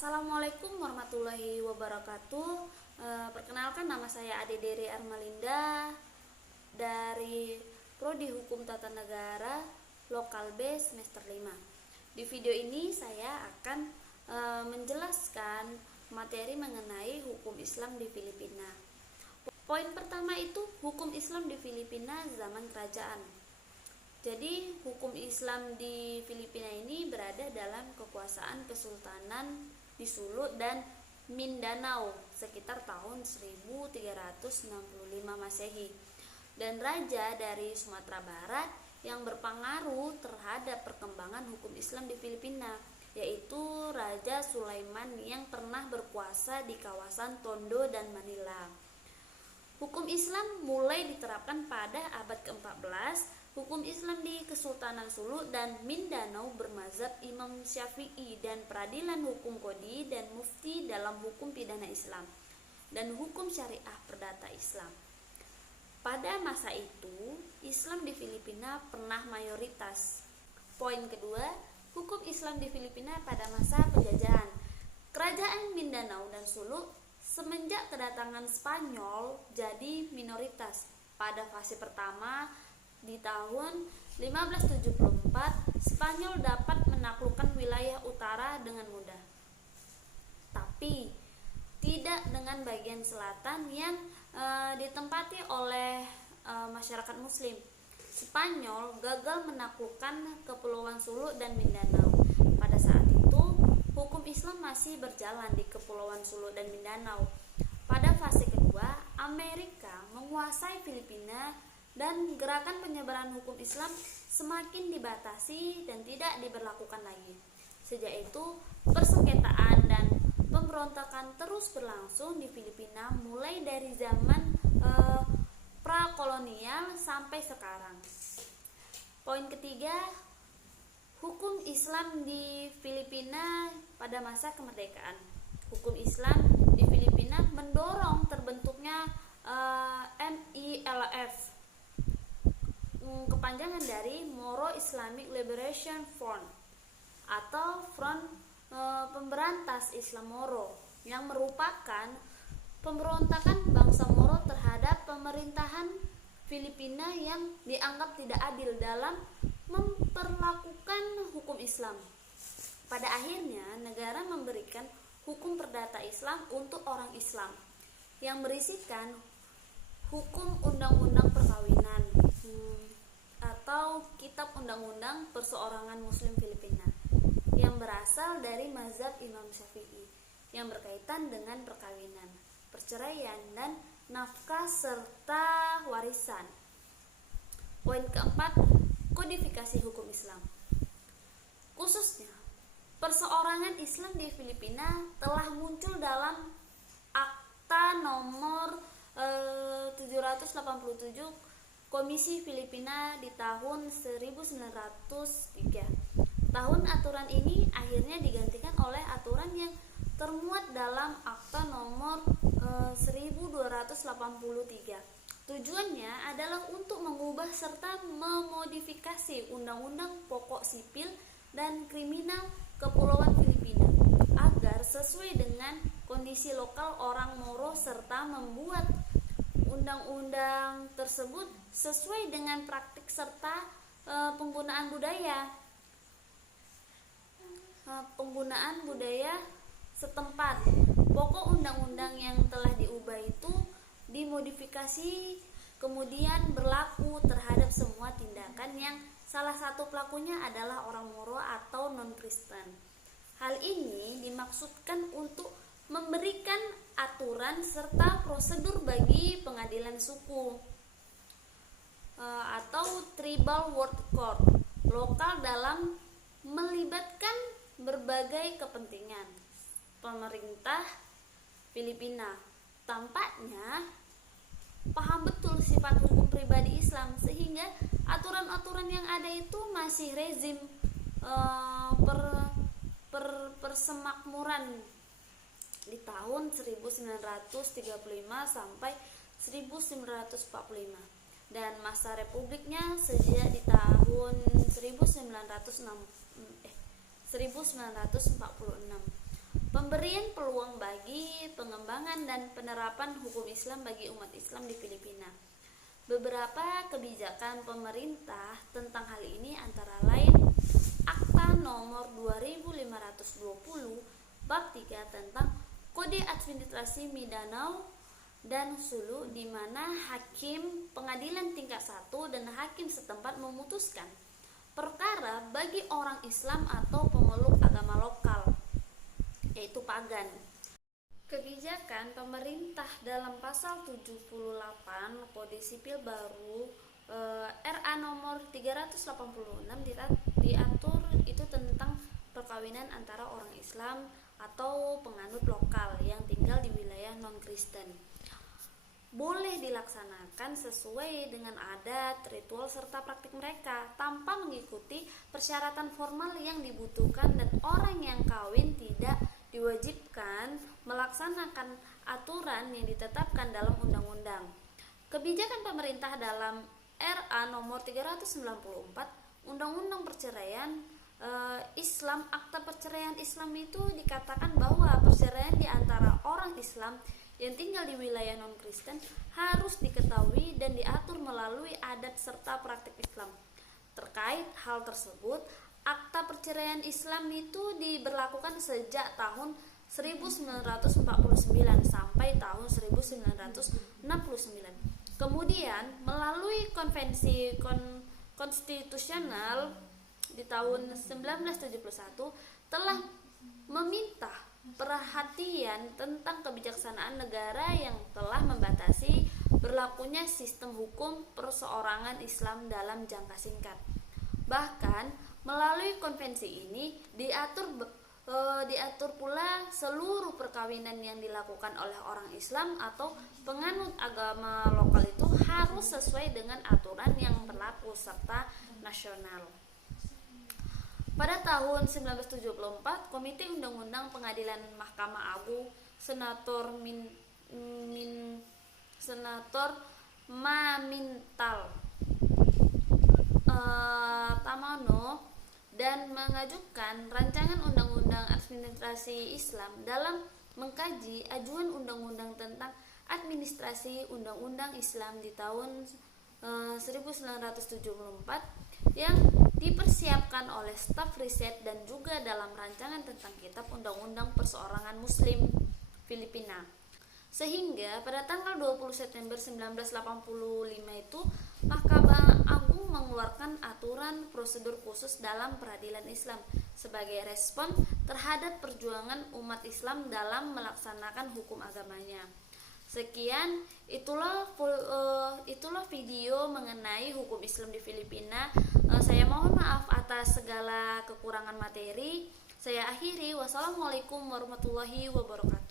Assalamualaikum warahmatullahi wabarakatuh. Perkenalkan, nama saya Ade Deri Armalinda dari Prodi Hukum Tata Negara Lokal B semester 5. Di video ini saya akan menjelaskan materi mengenai hukum Islam di Filipina. Poin pertama itu hukum Islam di Filipina zaman kerajaan. Jadi hukum Islam di Filipina ini berada dalam kekuasaan Kesultanan di Sulu dan Mindanao sekitar tahun 1365 Masehi, dan raja dari Sumatera Barat yang berpengaruh terhadap perkembangan hukum Islam di Filipina, yaitu Raja Sulaiman yang pernah berkuasa di kawasan Tondo dan Manila. Hukum Islam mulai diterapkan pada abad ke-14. Hukum Islam di Kesultanan Sulu dan Mindanao bermazhab Imam Syafi'i dan peradilan hukum kodi dan mufti dalam hukum pidana Islam dan hukum syariah perdata Islam. Pada masa itu, Islam di Filipina pernah mayoritas. Poin kedua, hukum Islam di Filipina pada masa penjajahan. Kerajaan Mindanao dan Sulu semenjak kedatangan Spanyol jadi minoritas. Pada fase pertama, di tahun 1574, Spanyol dapat menaklukkan wilayah utara dengan mudah, tapi tidak dengan bagian selatan yang ditempati oleh masyarakat Muslim. Spanyol gagal menaklukkan Kepulauan Sulu dan Mindanao. Pada saat itu, hukum Islam masih berjalan di Kepulauan Sulu dan Mindanao. Pada fase kedua, Amerika menguasai Filipina dan gerakan penyebaran hukum Islam semakin dibatasi dan tidak diberlakukan lagi. Sejak itu, persengketaan dan pemberontakan terus berlangsung di Filipina mulai dari zaman prakolonial sampai sekarang. Poin ketiga, hukum Islam di Filipina pada masa kemerdekaan. Hukum Islam di Filipina mendorong terbentuknya MILF, kepanjangan dari Moro Islamic Liberation Front atau Front Pemberantas Islam Moro, yang merupakan pemberontakan bangsa Moro terhadap pemerintahan Filipina yang dianggap tidak adil dalam memperlakukan hukum Islam. Pada akhirnya, negara memberikan hukum perdata Islam untuk orang Islam yang berisikan hukum undang-undang perkawinan atau Kitab Undang-Undang Perseorangan Muslim Filipina yang berasal dari mazhab Imam Syafi'i yang berkaitan dengan perkawinan, perceraian, dan nafkah serta warisan. Poin keempat, kodifikasi hukum Islam. Khususnya, perseorangan Islam di Filipina telah muncul dalam Akta nomor 787 Komisi Filipina di tahun 1903. Tahun aturan ini akhirnya digantikan oleh aturan yang termuat dalam Akta nomor 1283. Tujuannya adalah untuk mengubah serta memodifikasi Undang-Undang Pokok Sipil dan Kriminal Kepulauan Filipina agar sesuai dengan kondisi lokal orang Moro serta membuat undang-undang tersebut sesuai dengan praktik serta penggunaan budaya setempat. Pokok undang-undang yang telah diubah itu dimodifikasi kemudian berlaku terhadap semua tindakan yang salah satu pelakunya adalah orang Moro atau non-Kristen. Hal ini dimaksudkan untuk memberikan aturan serta prosedur bagi pengadilan suku atau tribal world court lokal dalam melibatkan berbagai kepentingan pemerintah Filipina. Tampaknya paham betul sifat hukum pribadi Islam sehingga aturan-aturan yang ada itu masih rezim persemakmuran di tahun 1935 sampai 1945 dan masa republiknya sejak di tahun 1946. pemberian peluang bagi pengembangan dan penerapan hukum Islam bagi umat Islam di Filipina. Beberapa kebijakan pemerintah tentang hal ini antara lain Akta nomor 2520 bab 3 tentang Kode Administrasi Mindanao dan Sulu, di mana hakim pengadilan tingkat 1 dan hakim setempat memutuskan perkara bagi orang Islam atau pemeluk agama lokal, yaitu pagan. Kebijakan pemerintah dalam pasal 78 Kode Sipil baru RA nomor 386 diatur itu tentang perkawinan antara orang Islam atau penganut lokal yang tinggal di wilayah non-Kristen. Boleh dilaksanakan sesuai dengan adat, ritual, serta praktik mereka tanpa mengikuti persyaratan formal yang dibutuhkan, dan orang yang kawin tidak diwajibkan melaksanakan aturan yang ditetapkan dalam undang-undang. Kebijakan pemerintah dalam RA nomor 394 Undang-Undang Perceraian Islam, Akta Perceraian Islam itu dikatakan bahwa perceraian di antara orang Islam yang tinggal di wilayah non-Kristen harus diketahui dan diatur melalui adat serta praktik Islam. Terkait hal tersebut, Akta Perceraian Islam itu diberlakukan sejak tahun 1949 sampai tahun 1969. Kemudian melalui konvensi konstitusional di tahun 1971 telah meminta perhatian tentang kebijaksanaan negara yang telah membatasi berlakunya sistem hukum perseorangan Islam dalam jangka singkat. Bahkan melalui konvensi ini diatur pula seluruh perkawinan yang dilakukan oleh orang Islam atau penganut agama lokal itu harus sesuai dengan aturan yang berlaku serta nasional. Pada tahun 1974, Komite Undang-Undang Pengadilan Mahkamah Agung Senator Mamintal Tamano dan mengajukan rancangan undang-undang administrasi Islam dalam mengkaji ajuan undang-undang tentang administrasi undang-undang Islam di tahun 1974 yang dipersiapkan oleh staf riset dan juga dalam rancangan tentang Kitab Undang-Undang Perseorangan Muslim Filipina. Sehingga pada tanggal 20 September 1985 itu Mahkamah Agung mengeluarkan aturan prosedur khusus dalam peradilan Islam sebagai respon terhadap perjuangan umat Islam dalam melaksanakan hukum agamanya. Sekian, itulah video mengenai hukum Islam di Filipina. Saya mohon maaf atas segala kekurangan materi. Saya akhiri. Wassalamualaikum warahmatullahi wabarakatuh.